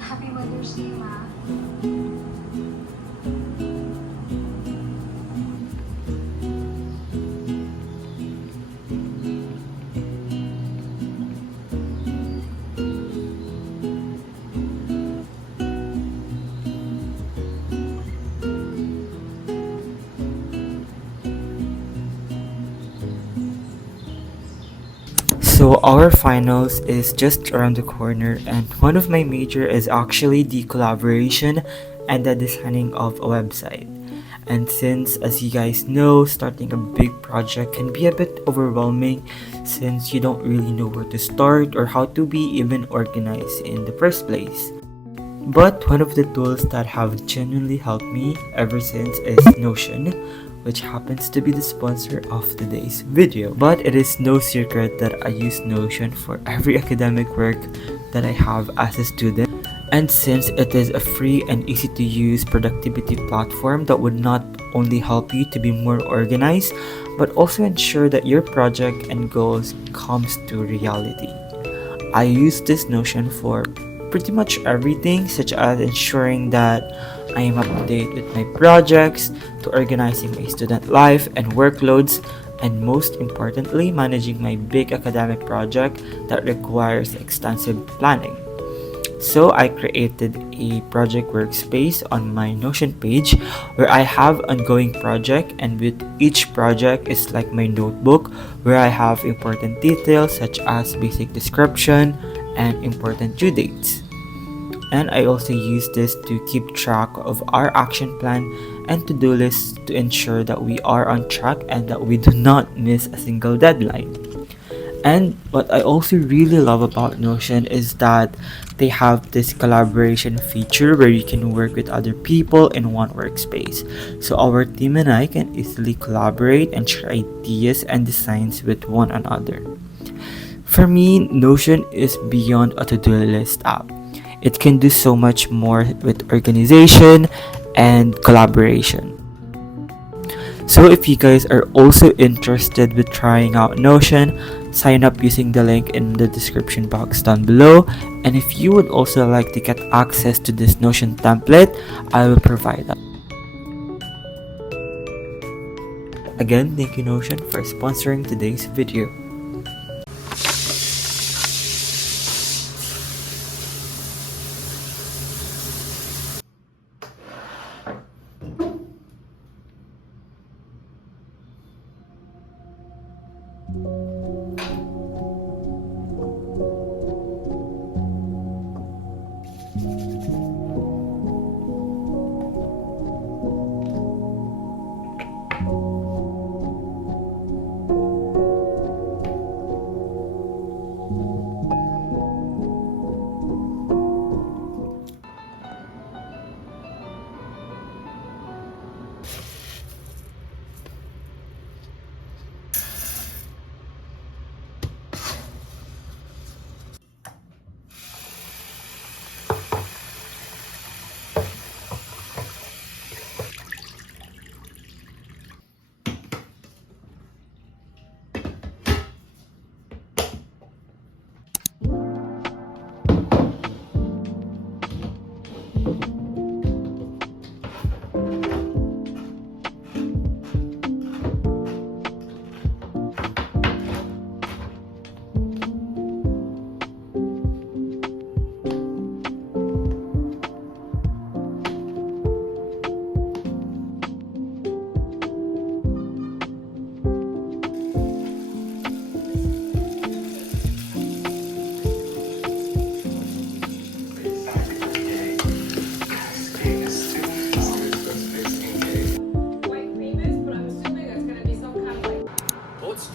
Happy Mother's Day, Ma. So our finals is just around the corner, and one of my major is actually the collaboration and the designing of a website. And since, as you guys know, starting a big project can be a bit overwhelming since you don't really know where to start or how to be even organized in the first place. But one of the tools that have genuinely helped me ever since is Notion, which happens to be the sponsor of today's video. But it is no secret that I use Notion for every academic work that I have as a student. And since it is a free and easy to use productivity platform that would not only help you to be more organized, but also ensure that your project and goals comes to reality. I use this Notion for pretty much everything, such as ensuring that I am up to date with my projects, to organizing my student life and workloads, and most importantly, managing my big academic project that requires extensive planning. So I created a project workspace on my Notion page where I have ongoing project, and with each project is like my notebook where I have important details such as basic description and important due dates. And I also use this to keep track of our action plan and to-do lists to ensure that we are on track and that we do not miss a single deadline. And what I also really love about Notion is that they have this collaboration feature where you can work with other people in one workspace. So our team and I can easily collaborate and share ideas and designs with one another. For me, Notion is beyond a to-do list app. It can do so much more with organization and collaboration. So if you guys are also interested with trying out Notion, sign up using the link in the description box down below. And if you would also like to get access to this Notion template, I will provide that. Again, thank you Notion for sponsoring today's video.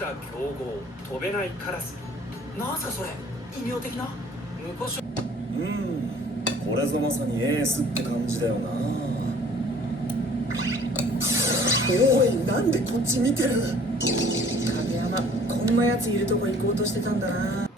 た強豪飛べないカラス。なんすかそれ、異名的な。昔これぞまさにエースって感じだよな。おい、なんでこっち見てる。影山、こんなやついるとこ行こうとしてたんだな。